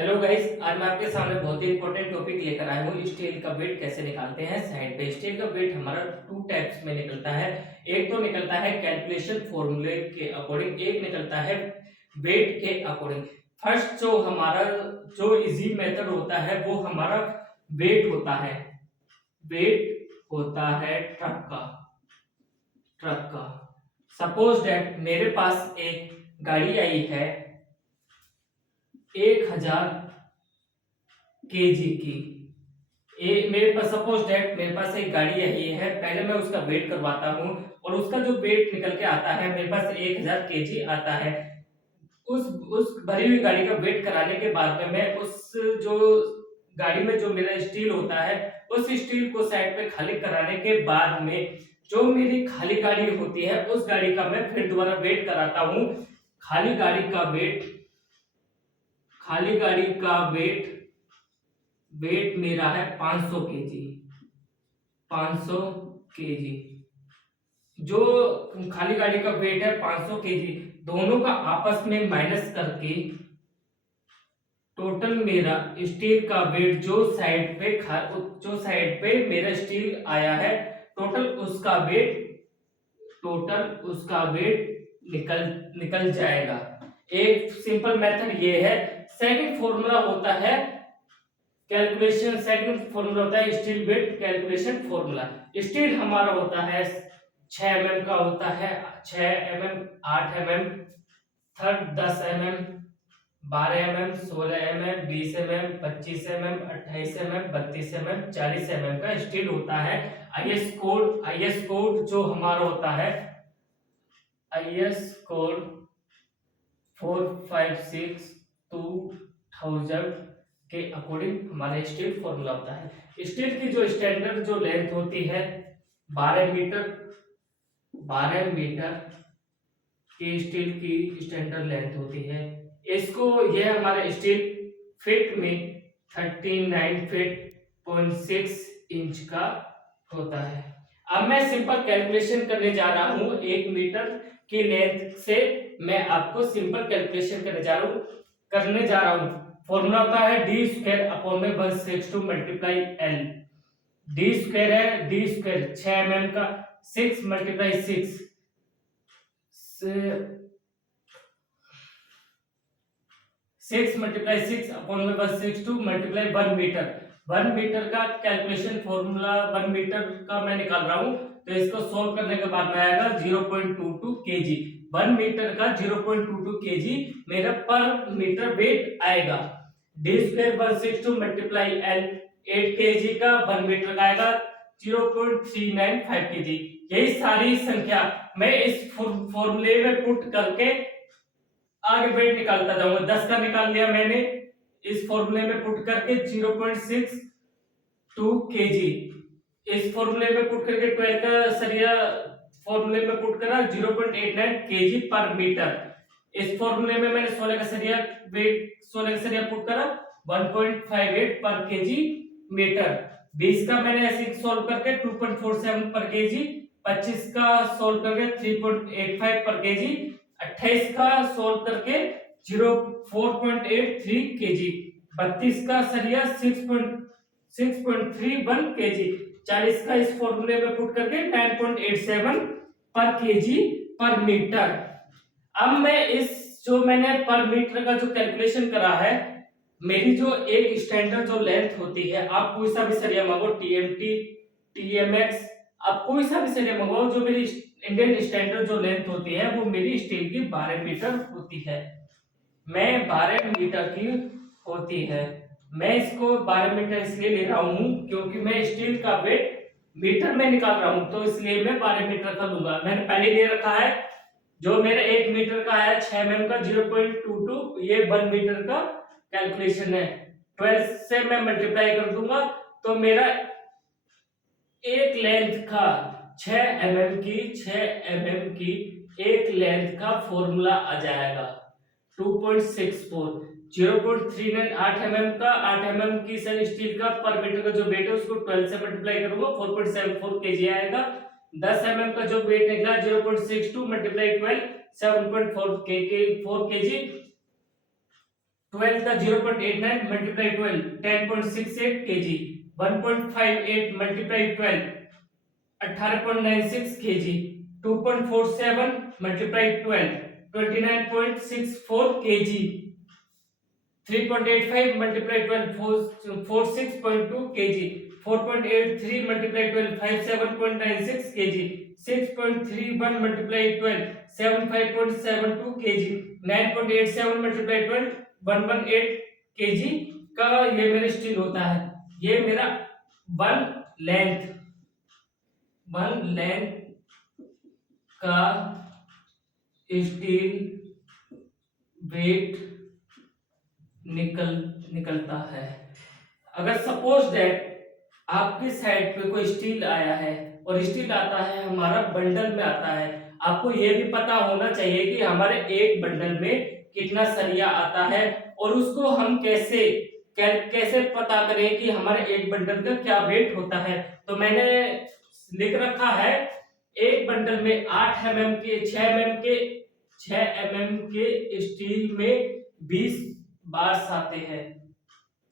Hello guys, आज मैं आपके सामने बहुत ही इंपॉर्टेंट टॉपिक लेकर आया हूँ। स्टील का वेट कैसे निकालते हैं साइड पे। स्टील का वेट हमारा टू टाइप्स में निकलता है। एक तो निकलता है कैलकुलेशन फॉर्मूले के अकॉर्डिंग, एक निकलता है वेट के अकॉर्डिंग। फर्स्ट जो इजी मेथड होता है वो हमारा वेट होता है। वेट होता है ट्रक का। सपोज दैट मेरे पास एक गाड़ी आई है 1000 केजी की। मेरे पास सपोज दैट मेरे पास एक गाड़ी आई है। पहले मैं उसका वेट करवाता हूँ और उसका जो वेट निकल के आता है मेरे पास 1000 केजी आता है। उस भरी हुई गाड़ी का वेट कराने के बाद में मैं उस जो गाड़ी में जो मेरा स्टील होता है उस स्टील को साइड पे खाली कराने के बाद में जो मेरी खाली गाड़ी होती है उस गाड़ी का मैं फिर दोबारा वेट कराता हूँ। खाली गाड़ी का वेट खाली गाड़ी का वेट मेरा है 500 केजी। 500 केजी जो खाली गाड़ी का वेट है 500 केजी, दोनों का आपस में माइनस करके टोटल मेरा स्टील का वेट जो साइड पे मेरा स्टील आया है टोटल उसका वेट निकल निकल जाएगा। एक सिंपल मेथड ये है। सेकंड फॉर्मूला होता है steel weight calculation formula. Steel हमारा होता है 6 mm का होता है। 6 mm, 8 mm, third 10 mm, 12 mm, 16 mm, 20 mm, 25 mm, 28 mm, 32 mm, 40 mm का स्टील होता है। आईएस कोड जो हमारा होता है आईएस कोड 456-2000 के अकॉर्डिंग हमारा स्टील फॉर्मूला होता है। स्टील की जो स्टैंडर्ड जो लेंथ होती है 12 मीटर। 12 मीटर की स्टील की स्टैंडर्ड लेंथ होती है। इसको यह हमारा स्टील फीट में 39 फीट 0.6 इंच का होता है। अब मैं सिंपल कैलकुलेशन करने जा रहा हूं। 1 मीटर की लेंथ से मैं आपको सिंपल कैलकुलेशन करने जा रहा हूं। फॉर्मूला होता है डी स्क्वायर अपॉन में 1/6 मल्टीप्लाई एल। डी स्क्वायर है डी स्क्वायर 6 mm का 6 मल्टीप्लाई 6 6 मल्टीप्लाई 6 अपॉन में 1/6 मल्टीप्लाई 1 मीटर। 1 मीटर का कैलकुलेशन फॉर्मूला 1 मीटर का मैं निकाल रहा हूं तो इसको सॉल्व करने के बाद में आएगा 0.22 केजी। 1 मीटर का 0.22 केजी मेरा पर मीटर वेट आएगा। D square 1/6 multiply L 8 KG का 1 मीटर का आएगा 0.395 केजी। यही सारी संख्या मैं इस फॉर्मूले में पुट करके आगे वेट निकालता जाऊंगा। 10 का निकाल लिया मैंने इस फॉर्मूले में पुट करके 0.62 केजी। इस फॉर्मूले में पुट करके 12 का सरिया फॉर्मूले में पुट करा 0.89 केजी पर मीटर। इस फॉर्मूले में मैंने 16 का सरिया पुट करा 1.58 पर केजी मीटर। 20 का मैंने ऐसे सॉल्व करके 2.47 पर केजी। 25 का सॉल्व करके 3.85 पर केजी। 28 का सॉल्व करके 4.83 केजी। 32 का सरिया 6.31 केजी। 40 का इस फॉर्मूले में पुट करके 9.87 पर केजी पर मीटर। अब मैं मैंने पर मीटर का जो कैलकुलेशन करा है, मेरी जो एक स्टैंडर्ड जो लेंथ होती है, आप कोई सा भी सरिया मंगाओ, टीएमटी, टीएमएक्स, आप कोई सा भी सरिया मंगाओ, जो मेरी इंडियन स्टैंडर्ड जो लेंथ होती है वो मेरी स्टील की 12 मीटर होती है। मैं 12 मीटर की होती है। मैं इसको 12 मीटर इसलिए ले रहा हूं क्योंकि मैं स्टील का वेट मीटर में निकाल रहा हूं, तो इसलिए मैं 12 मीटर का लूंगा। मैंने पहले ले रखा है जो मेरा 1 मीटर का है 6 mm का 0.22, ये 1 मीटर का कैलकुलेशन है। 12 से मैं मल्टीप्लाई कर दूंगा तो मेरा एक लेंथ का 6 mm की एक लेंथ का फॉर्मूला आ जाएगा 2.64। 0.39 8 mm का 8 mm की सन स्टील का पर मीटर का जो वेट है उसको 12 से मल्टीप्लाई करूंगा 4.74 केजी आएगा। 10 mm का जो वेट निकला 0.62 मल्टीप्लाई 12 7.4 केजी। 12 का 0.89 multiply 12 10.68 kg, 1.58 multiply 12 18.96 kg, 2.47 multiply 12 29.64 kg, 3.85 multiply 12 46.2 kg, 4.83 multiply 12 57.96 kg, 6.31 multiply 12 75.72 kg, 9.87 multiply 12 118 kg का ये मेरा स्टील होता है। ये मेरा वन लेंथ का स्टील वेट निकलता है। अगर सपोज दैट आपकी साइड पे कोई स्टील आया है और स्टील आता है हमारा बंडल में आता है, आपको ये भी पता होना चाहिए कि हमारे एक बंडल में कितना सरिया आता है और उसको हम कैसे पता करें कि हमारे एक बंडल का क्या वेट होता है। तो मैंने लिख रखा है एक बंडल में 8 mm के 6 mm के स्टील में 20 बार्स आते हैं।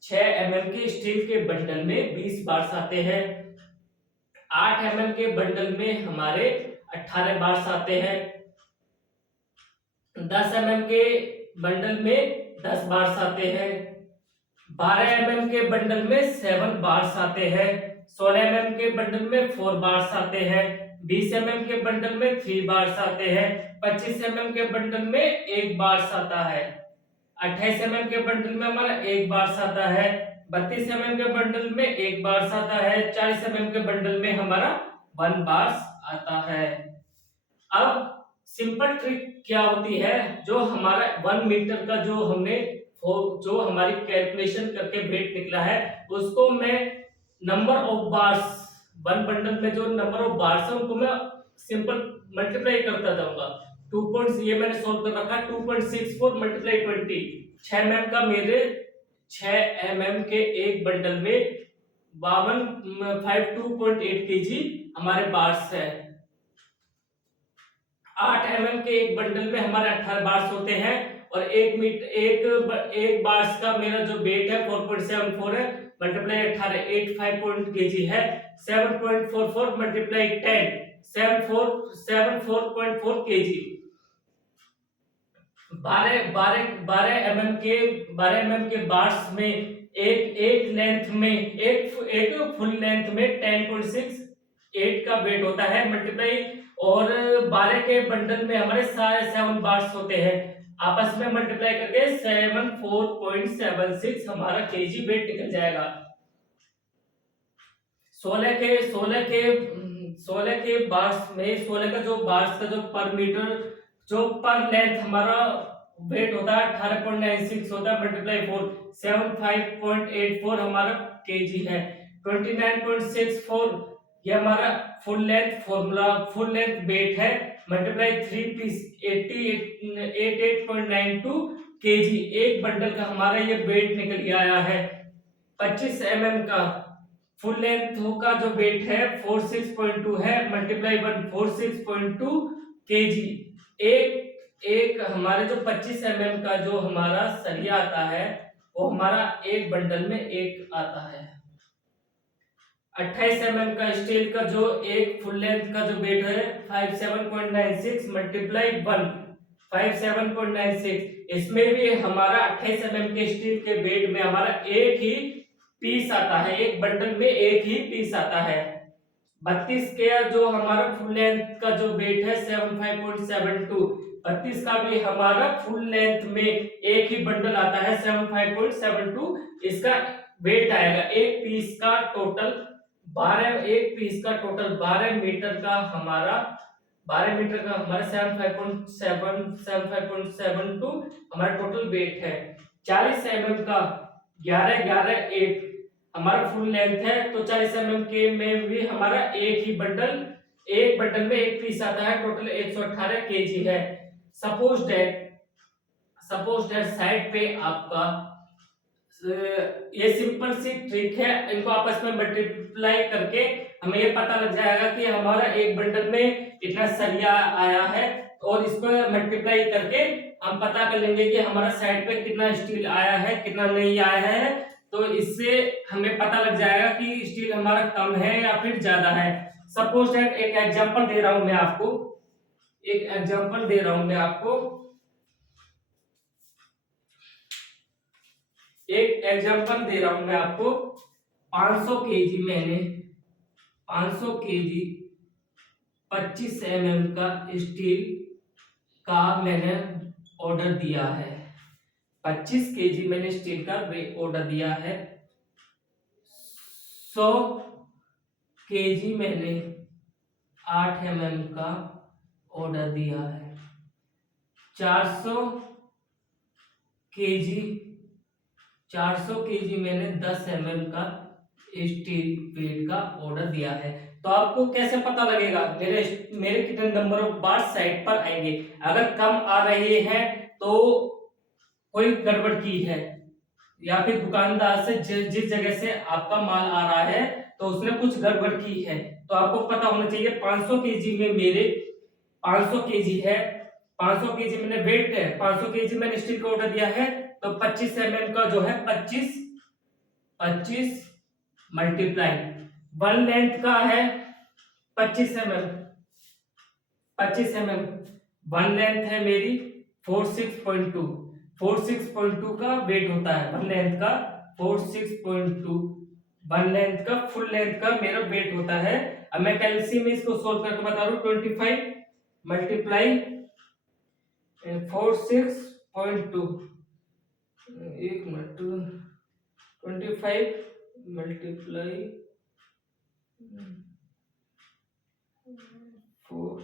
6 mm के स्टील के बंडल में 20 बार्स आते हैं। 8 mm के बंडल में हमारे 18 बार्स आते हैं। 10 mm के बंडल में 10 बार्स आते हैं। 12 mm के बंडल में 7 बार्स आते हैं। 16 mm के बंडल में 4 बार्स आते हैं। 20 mm के बंडल में 3 बार्स आते हैं। 25 mm के बंडल में 1 बार्स आता है। 28 mm के बंडल में हमारा 1 बार्स आता है। 32 mm के बंडल में 1 बार्स आता है। 40 mm के बंडल में हमारा 1 बार्स आता है। अब सिंपल ट्रिक क्या होती है, जो हमारा 1 मीटर का जो हमारी कैलकुलेशन करके वेट निकला है उसको मैं नंबर ऑफ बार्स, 1 बंडल में जो नंबर ऑफ बार्स है उनको मैं सिंपल मल्टीप्लाई करता जाऊंगा। 2 पॉइंट्स ये मैंने सॉल्व कर रखा है। 2.64 मल्टीप्लाई 20 6 mm का मेरे 6 mm के एक बंडल में 52.8 kg हमारे बार्स है। 8 mm के एक बंडल में हमारे 18 बार्स होते हैं और एक बार्स का मेरा जो वेट है 4.74 है मल्टीप्लाई 18 85 kg है। 7.44 मल्टीप्लाई 10 74.4 kg। 12 mm के बार्स में एक फुल लेंथ में 10.68 का वेट होता है मल्टीप्लाई, और 12 के बंडल में हमारे 7 बार्स होते हैं, आपस में मल्टीप्लाई करके 74.76 हमारा केजी वेट निकल जाएगा। 16 के बार्स में 16 का जो बार्स का जो पर मीटर जो पर लेंथ हमारा वेट होता है 18.96 होता है मल्टीप्लाई 4 75.84 हमारा केजी है। 29.64 ये हमारा फुल लेंथ वेट है मल्टीप्लाई 3 पीस 88.92 केजी। एक बंडल का हमारा ये वेट निकल के आया है। 25 mm का फुल लेंथ का जो वेट है 46.2 है मल्टीप्लाई 1 46.2 केजी। एक हमारे जो 25 mm का जो हमारा सरिया आता है वो हमारा एक बंडल में एक आता है। 28 mm का स्टील का जो एक फुल लेंथ का जो वेट है 57.96 मल्टीप्लाई 1 57.96, इसमें भी हमारा 28 mm के स्टील के वेट में हमारा एक ही पीस आता है, एक बंडल में एक ही पीस आता है। 32 के जो हमारा फुल लेंथ का जो वेट है 75.72, 32 का भी हमारा फुल लेंथ में एक ही बंडल आता है 75.72, इसका वेट आएगा एक पीस का टोटल 12 मीटर का हमारा 75.72 हमारा टोटल वेट है। 40 mm का 11.8 हमारा फुल लेंथ है, तो 40 mm के में भी हमारा एक बंडल में एक पीस आता है, टोटल 118 केजी है। सपोज दैट साइड पे आपका ये सिंपल सी ट्रिक है, इनको आपस में मल्टीप्लाई करके हमें ये पता लग जाएगा कि हमारा एक बंडल में इतना सरिया आया है, और इसको मल्टीप्लाई करके हम पता कर लेंगे कि हमारा साइड पे कितना स्टील आया है कितना नहीं आया है। तो इससे हमें पता लग जाएगा कि स्टील हमारा कम है या फिर ज्यादा है। सपोज दैट एक एग्जांपल दे रहा हूं मैं आपको, एक एग्जांपल दे रहा हूं मैं आपको, एक एग्जांपल दे रहा हूं मैं आपको। 500 केजी मैंने 500 केजी 25 का स्टील का मैंने ऑर्डर दिया है। 25 केजी मैंने स्टील का ऑर्डर दिया है। 100 केजी मैंने 8 का ऑर्डर दिया है। 400 केजी मैंने 10 का स्टील प्लेट का ऑर्डर दिया है। तो आपको कैसे पता लगेगा मेरे मेरे कितने नंबर ऑफ बार साइड पर आएंगे? अगर कम आ रहे हैं तो कोई गड़बड़ की है, या फिर दुकानदार से जिस जगह से आपका माल आ रहा है तो उसने कुछ गड़बड़ की है। तो आपको पता होना चाहिए 500 केजी में मेरे 500 केजी है, 500 केजी मैंने वेट है, 500 केजी मैंने स्टील का ऑर्डर दिया है। तो 25 का जो है 25 मल्टीप्लाई 1 लेंथ का है 25 1 लेंथ है मेरी 46.2 का वेट होता है 1 लेंथ का 46.2 1 लेंथ का फुल लेंथ का मेरा वेट होता है। अब मैं कैलसी में इसको सोल्व करके बता रहा हूँ। 25 मल्टीप्लाई 46.2 एक मिनट 25 मल्टीप्लाई 4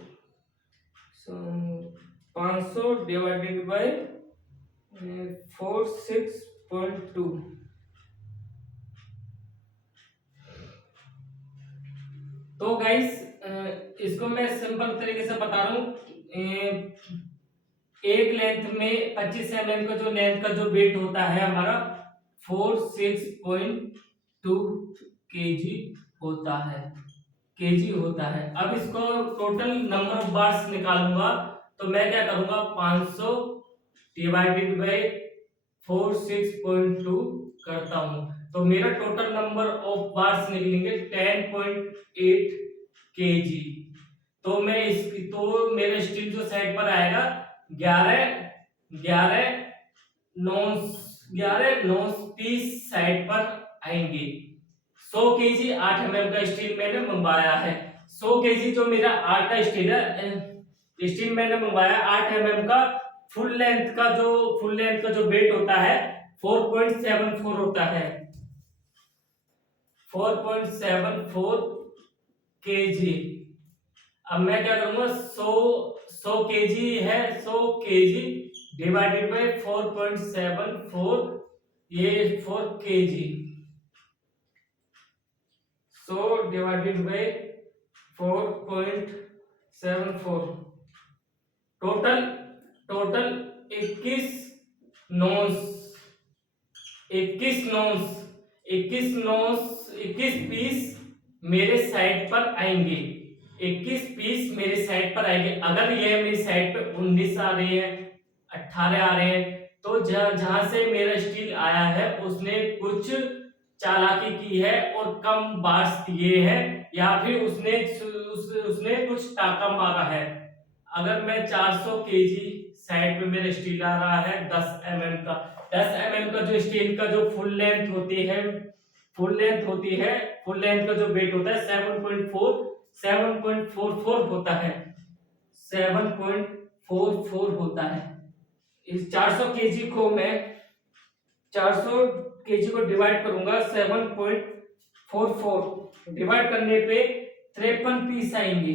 500 डिवाइडेड बाय 46.2। तो गाइस इसको मैं सिंपल तरीके से बता रहा हूँ। एक लेंथ में 25 का जो लेंथ का जो वेट होता है हमारा 46.2 केजी होता है। अब इसको टोटल नंबर ऑफ बार्स निकालूंगा तो मैं क्या करूंगा 500 डिवाइडेड बाय 46.2 करता हूं तो मेरा टोटल नंबर ऑफ बार्स निकलेंगे 10.8 केजी। तो मैं इसकी तो मेरा स्टील जो साइड पर आएगा 11 9 पीस साइड पर आएंगे। 100 केजी 8 का स्टील मैंने मंगवाया है। 100 केजी जो मेरा 8 का स्टील मैंने मंगवाया 8 का फुल लेंथ का जो वेट होता है 4.74 होता है 4.74 केजी। अब मैं क्या करूंगा 100 केजी है 100 केजी डिवाइडेड बाय 4.74 ये 4 K G 100 divided by 4.74 total 21 piece मेरे साइड पर आएंगे। 21 पीस मेरे साइड पर आएंगे। अगर ये मेरी साइड पे 19 आ रहे हैं 18 आ रहे हैं तो जहां से मेरा स्टील आया है उसने कुछ चालाकी की है और कम बार्स दिए हैं या फिर उसने कुछ टाका मारा है। अगर मैं 400 केजी साइड पे मेरा स्टील आ रहा है 10 का जो स्टील का जो फुल लेंथ होती है फुल लेंथ का जो वेट होता है 7.44 होता है। इस 400 केजी को मैं 400 केजी को डिवाइड करूंगा 7.44 डिवाइड करने पे 53 पीस आएंगे।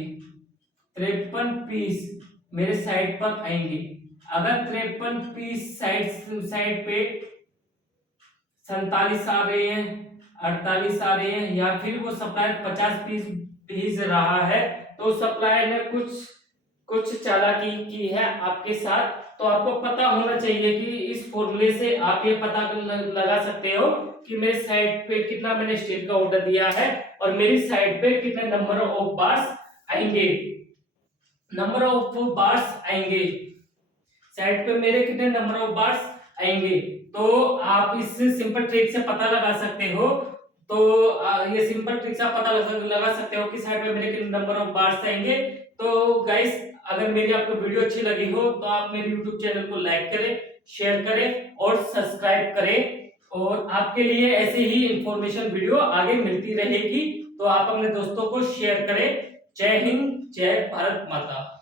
53 पीस मेरे साइड पर आएंगे। अगर 53 पीस साइड पे 47 आ रहे हैं 48 आ रहे हैं या फिर वो सप्लायर 50 पीस भेज रहा है तो सप्लायर ने कुछ चालाकी की है आपके साथ। तो आपको पता होना चाहिए कि इस फॉर्मूले से आप ये पता लगा सकते हो कि मेरे साइड पे कितना मैंने स्टील का ऑर्डर दिया है और मेरी साइड पे कितने नंबर ऑफ बार्स आएंगे। नंबर ऑफ बार्स आएंगे साइड पे मेरे कितने नंबर ऑफ बार्स आएंगे। तो आप इस सिंपल ट्रिक से पता लगा सकते हो। तो ये सिंपल ट्रिक से आप पता लगा सकते हो कि साइड पे मेरे कितने नंबर ऑफ बार्स आएंगे। तो गाइस, अगर मेरी आपको वीडियो अच्छी लगी हो तो आप मेरे यूट्यूब चैनल को लाइक करें, शेयर करें और सब्सक्राइब करें। और आपके लिए ऐसे ही इंफॉर्मेशन वीडियो आगे मिलती रहेगी। तो आप अपने दोस्तों को शेयर करें। जय हिंद, जय भारत माता।